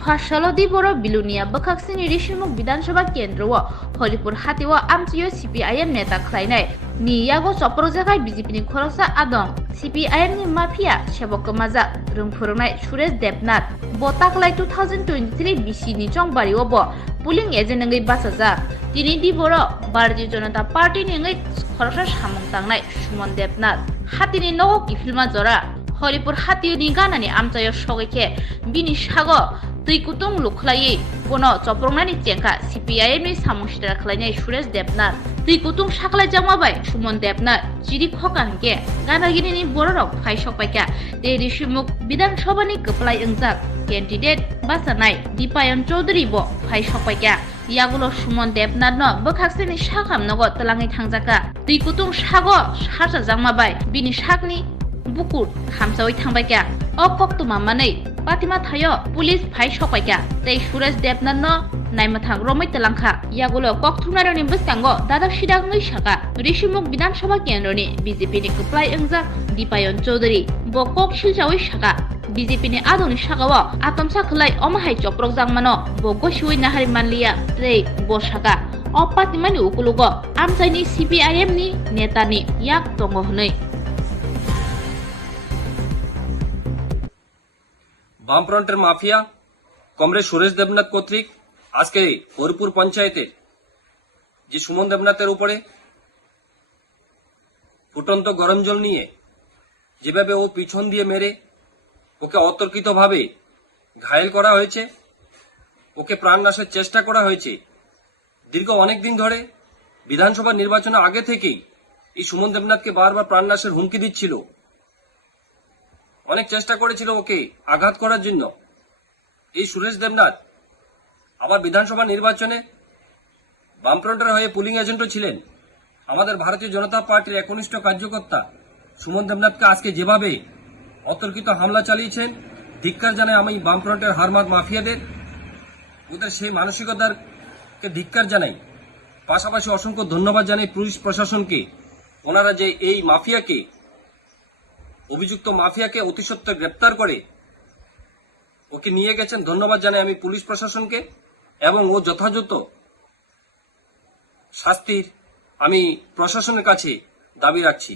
Fasalo di boro bilunia bakaksini Hrishyamukho Vidansabha Kendra o Holipur hati o amchiyo CPIM Neta khlainai ni yago chopro jagai BJP ni khorosa Adong CPIM ni mafia sebok kemajak rungphurungnai Suresh Debnath bo taklai 2023 BC ni chongbari o bo puling agent ngai basajak tini di boro Bharatiya Janata Party ni ngai khorosa samung tangnai Suman Debnath hati ni nogo kifilma jora Holipur hati ni ganani amchayo sogeke bini sago tui kutung lukhlai bono choprongni chengkha CPIM ni samungshira khlainai Suresh Debnath tui kutung saklai jamabai Suman Debnath chiri khokangke ganagini ni bororok phaisok paika te Hrishyamukho Vidansabha ni kaplai engjak candidate basanai Dipayon Chaudhary bo phaisok paika yagulo Suman Debnath no bokhaksini sakam nogo talangi thangjaka tui kutung sago sarsa jangmabai bini sakni Bukur hamsawi thangbaika o koktu mamanei patima thayo police phai sokpaika tei Suresh Debnath no naimathang romai talangkha yagulo kokthumnaroni bwsango dadak sidangoi saka Hrishyamukho Vidansabha Kendroni BJP ni kaplai engjak Dipayon Chaudhary bo kok siljawi saka BJP ni Adongni sakao atomsa khlai omahai choprok jangmano bo gosiwi nahari manliya tei Bwsago o patimani ukulugo amchaini CPIM ni Neta ni yak tongo hnoi বামফ্রন্টের mafia comrade Suresh Debnath কর্তৃক আজকে হরিপুর পঞ্চায়েতের যে সুমন দেবনাথের উপরে ফুটন্ত গরম জল নিয়ে যেভাবে ও পিছন দিয়ে মেরে ওকে অতর্কিতভাবে ঘায়েল করা হয়েছে, ওকে প্রাণনাশের চেষ্টা করা হয়েছে। দীর্ঘ অনেক দিন ধরে বিধানসভা নির্বাচনের আগে থেকেই এই সুমন দেবনাথকে বারবার প্রাণনাশের হুমকি দিচ্ছিল, অনেক চেষ্টা করেছিল ওকে আঘাত করার জন্য। এই সুরেশ দেবনাথ আবার বিধানসভা নির্বাচনে বামফ্রন্টের হয়ে পুলিং এজেন্টও ছিলেন। আমাদের ভারতীয় জনতা পার্টির একনিষ্ঠ কার্যকর্তা সুমন দেবনাথকে আজকে যেভাবে অতর্কিত হামলা চালিয়েছেন, ধিক্কার জানাই আমি বামফ্রন্টের হারমাত মাফিয়াদের, ওদের সেই মানসিকতাকে ধিক্কার জানাই। পাশাপাশি অসংখ্য ধন্যবাদ জানাই পুলিশ প্রশাসনকে, ওনারা যে এই মাফিয়াকে অভিযুক্ত মাফিয়াকে অতি সত্বর গ্রেপ্তার করে ওকে নিয়ে গেছেন। ধন্যবাদ জানাই আমি পুলিশ প্রশাসনকে এবং ও যথাযথ শাস্তির আমি প্রশাসনের কাছে দাবি রাখছি।